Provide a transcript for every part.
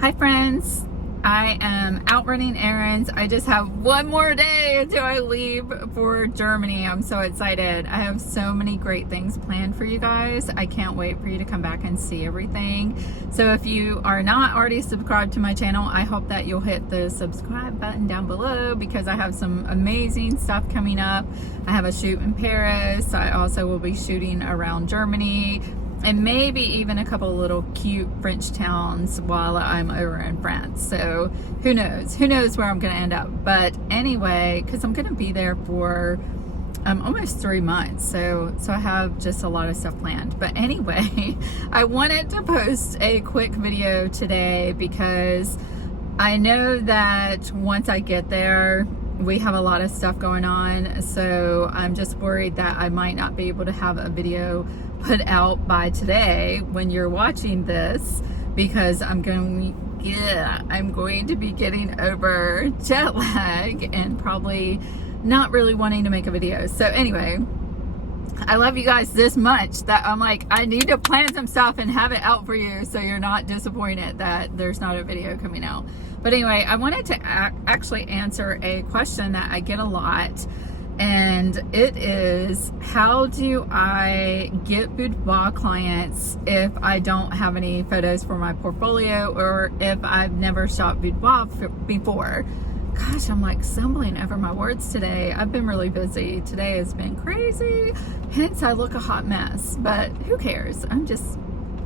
Hi friends, I am out running errands. I just have one more day until I leave for Germany. I'm so excited. I have so many great things planned for you guys. I can't wait for you to come back and see everything. So if you are not already subscribed to my channel, I hope that you'll hit the subscribe button down below because I have some amazing stuff coming up. I have a shoot in Paris. I also will be shooting around Germany, and maybe even a couple little cute French towns while I'm over in France. So who knows where I'm gonna end up. But anyway, because I'm gonna be there for almost 3 months, so I have just a lot of stuff planned. But anyway, I wanted to post a quick video today because I know that once I get there, we have a lot of stuff going on, so I'm just worried that I might not be able to have a video put out by today when you're watching this, because I'm going to be getting over jet lag and probably not really wanting to make a video. So anyway, I love you guys this much that I'm like, I need to plan some stuff and have it out for you so you're not disappointed that there's not a video coming out. But anyway, I wanted to actually answer a question that I get a lot, and it is, how do I get boudoir clients if I don't have any photos for my portfolio, or if I've never shot boudoir before? Gosh, I'm like stumbling over my words today. I've been really busy. Today has been crazy, hence I look a hot mess, but who cares? I'm just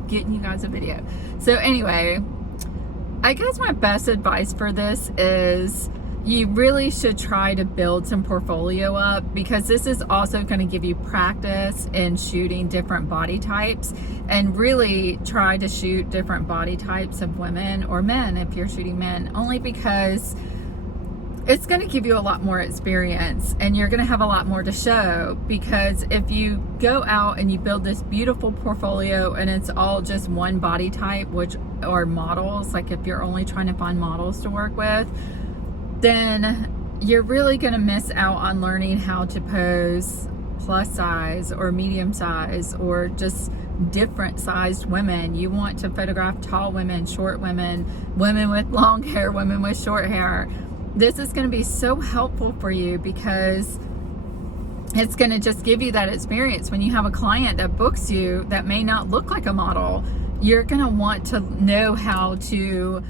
getting you guys a video. So anyway, I guess my best advice for this is you really should try to build some portfolio up, because this is also going to give you practice in shooting different body types, and really try to shoot different body types of women or men if you're shooting men, only because it's going to give you a lot more experience and you're going to have a lot more to show. Because if you go out and you build this beautiful portfolio and it's all just one body type, which are models, like if you're only trying to find models to work with, then you're really going to miss out on learning how to pose plus size or medium size or just different sized women. You want to photograph tall women, short women, women with long hair, women with short hair. This is going to be so helpful for you because it's going to just give you that experience. When you have a client that books you that may not look like a model, you're going to want to know how to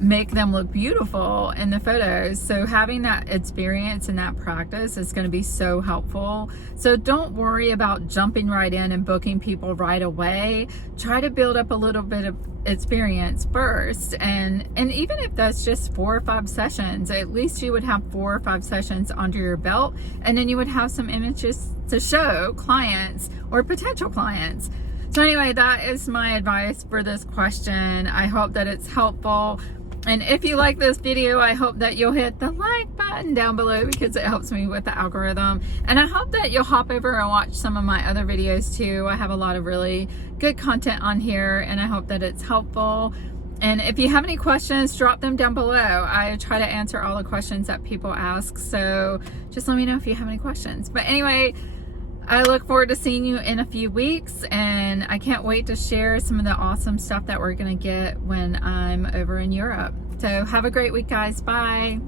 make them look beautiful in the photos. So having that experience and that practice is going to be so helpful. So don't worry about jumping right in and booking people right away. Try to build up a little bit of experience first, and even if that's just 4 or 5 sessions, at least you would have 4 or 5 sessions under your belt, and then you would have some images to show clients or potential clients. So anyway, that is my advice for this question. I hope that it's helpful. And if you like this video, I hope that you'll hit the like button down below because it helps me with the algorithm. And I hope that you'll hop over and watch some of my other videos too. I have a lot of really good content on here, and I hope that it's helpful. And if you have any questions, drop them down below. I try to answer all the questions that people ask. So just let me know if you have any questions. But anyway, I look forward to seeing you in a few weeks, and I can't wait to share some of the awesome stuff that we're going to get when I'm over in Europe. So have a great week, guys. Bye.